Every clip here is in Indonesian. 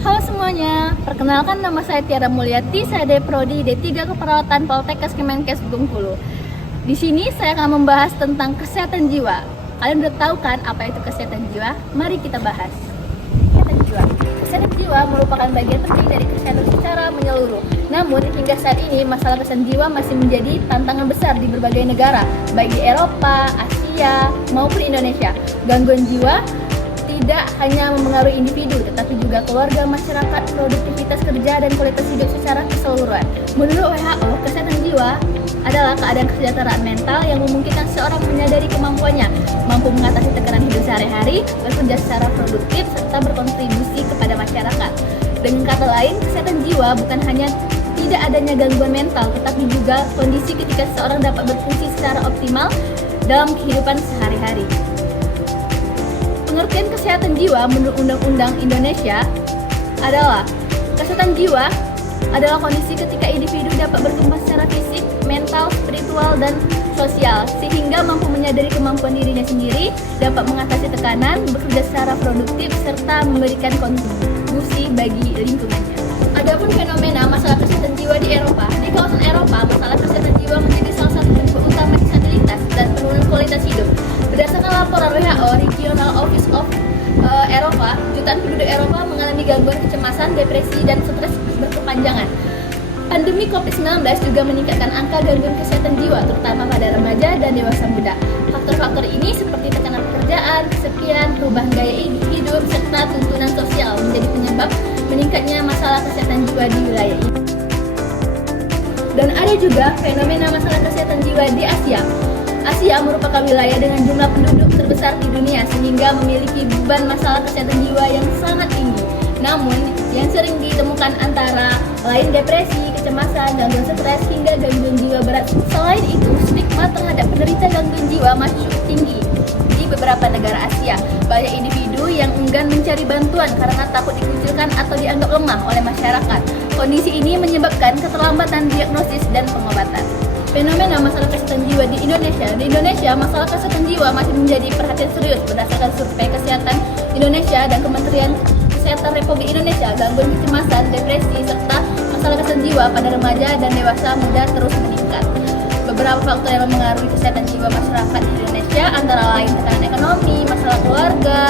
Halo semuanya, perkenalkan nama saya Tiara Mulyati, saya dari Prodi D3 Keperawatan Poltekkes Kemenkes Bengkulu. Di sini saya akan membahas tentang kesehatan jiwa. Kalian udah tahu kan apa itu kesehatan jiwa? Mari kita bahas. Kesehatan jiwa. Kesehatan jiwa merupakan bagian penting dari kesehatan secara menyeluruh. Namun hingga saat ini masalah kesehatan jiwa masih menjadi tantangan besar di berbagai negara, baik di Eropa, Asia maupun Indonesia. Gangguan jiwa tidak hanya mempengaruhi individu, tetapi juga keluarga, masyarakat, produktivitas kerja, dan kualitas hidup secara keseluruhan. Menurut WHO, kesehatan jiwa adalah keadaan kesejahteraan mental yang memungkinkan seorang menyadari kemampuannya, mampu mengatasi tekanan hidup sehari-hari, bekerja secara produktif, serta berkontribusi kepada masyarakat. Dengan kata lain, kesehatan jiwa bukan hanya tidak adanya gangguan mental, tetapi juga kondisi ketika seseorang dapat berfungsi secara optimal dalam kehidupan sehari-hari. Pengertian kesehatan jiwa menurut Undang-Undang Indonesia adalah kesehatan jiwa adalah kondisi ketika individu dapat berkembang secara fisik, mental, spiritual, dan sosial sehingga mampu menyadari kemampuan dirinya sendiri, dapat mengatasi tekanan, bekerja secara produktif, serta memberikan kontribusi bagi lingkungannya. Adapun fenomena masalah kesehatan jiwa di Eropa, di kawasan Eropa, masalah kesehatan jiwa menjadi salah satu penyebab utama disabilitas dan penurunan kualitas hidup. Berdasarkan laporan WHO Regional Office of Eropa, jutaan penduduk Eropa mengalami gangguan kecemasan, depresi, dan stres berkepanjangan. Pandemi COVID-19 juga meningkatkan angka gangguan kesehatan jiwa, terutama pada remaja dan dewasa muda. Faktor-faktor ini seperti tekanan pekerjaan, kesepian, perubahan gaya hidup, serta tuntunan sosial menjadi penyebab meningkatnya masalah kesehatan jiwa di wilayah ini. Dan ada juga fenomena masalah kesehatan jiwa di Asia. Asia merupakan wilayah dengan jumlah penduduk terbesar di dunia sehingga memiliki beban masalah kesehatan jiwa yang sangat tinggi. Namun, yang sering ditemukan antara lain depresi, kecemasan, gangguan stres, hingga gangguan jiwa berat. Selain itu, stigma terhadap penderita gangguan jiwa masih tinggi di beberapa negara Asia. Banyak individu yang enggan mencari bantuan karena takut dikucilkan atau dianggap lemah oleh masyarakat. Kondisi ini menyebabkan keterlambatan diagnosis dan pengobatan. Fenomena masalah kesehatan jiwa di Indonesia. Di Indonesia, masalah kesehatan jiwa masih menjadi perhatian serius berdasarkan survei kesehatan Indonesia dan Kementerian Kesehatan Republik Indonesia. Gangguan kecemasan, depresi, serta masalah kesehatan jiwa pada remaja dan dewasa muda terus meningkat. Beberapa faktor yang mempengaruhi kesehatan jiwa masyarakat di Indonesia antara lain tekanan ekonomi, masalah keluarga,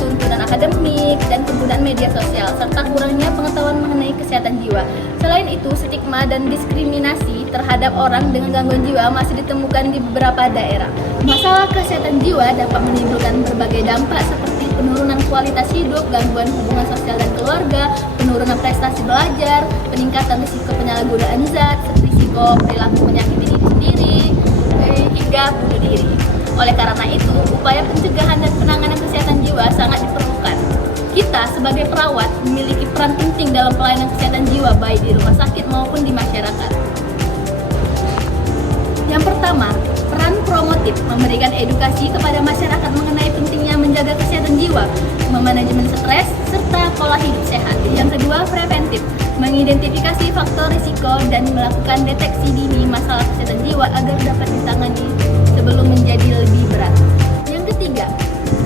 tuntunan akademik, dan penggunaan media sosial, serta kurangnya pengetahuan mengenai kesehatan jiwa. Selain itu, stigma dan diskriminasi terhadap orang dengan gangguan jiwa masih ditemukan di beberapa daerah. Masalah kesehatan jiwa dapat menimbulkan berbagai dampak seperti penurunan kualitas hidup, gangguan hubungan sosial dan keluarga, penurunan prestasi belajar, peningkatan risiko penyalahgunaan zat, risiko perilaku menyakiti diri sendiri, hingga bunuh diri. Oleh karena itu, upaya pencegahan dan penanganan kesehatan jiwa sangat diperlukan. Kita sebagai perawat memiliki peran penting dalam pelayanan kesehatan jiwa baik di rumah sakit maupun di masyarakat. Yang pertama, peran promotif memberikan edukasi kepada masyarakat mengenai pentingnya menjaga kesehatan jiwa, memanajemen stres, serta pola hidup sehat. Yang kedua, preventif, mengidentifikasi faktor risiko dan melakukan deteksi dini masalah kesehatan jiwa agar dapat ditangani sebelum menjadi lebih berat. Yang ketiga,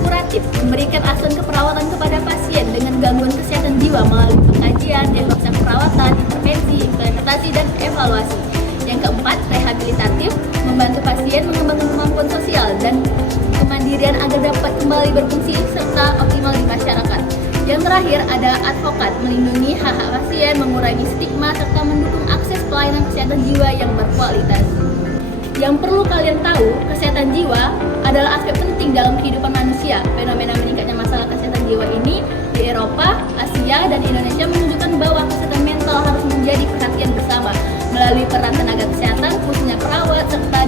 kuratif, memberikan asuhan keperawatan kepada pasien dengan gangguan kesehatan jiwa melalui pengkajian, diagnosa perawatan, intervensi, implementasi, dan evaluasi. Yang keempat, rehabilitatif, membantu pasien mengembangkan kemampuan sosial dan kemandirian agar dapat kembali berfungsi serta optimal di masyarakat. Yang terakhir, ada advokat, melindungi hak-hak pasien, mengurangi stigma, serta mendukung akses pelayanan kesehatan jiwa yang berkualitas. Yang perlu kalian tahu, kesehatan jiwa adalah aspek penting dalam kehidupan manusia. Fenomena meningkatnya masalah kesehatan jiwa ini di Eropa, Asia, dan Indonesia menunjukkan bahwa kesehatan mental harus menjadi perhatian bersama melalui peran tenaga kesehatan, khususnya perawat, serta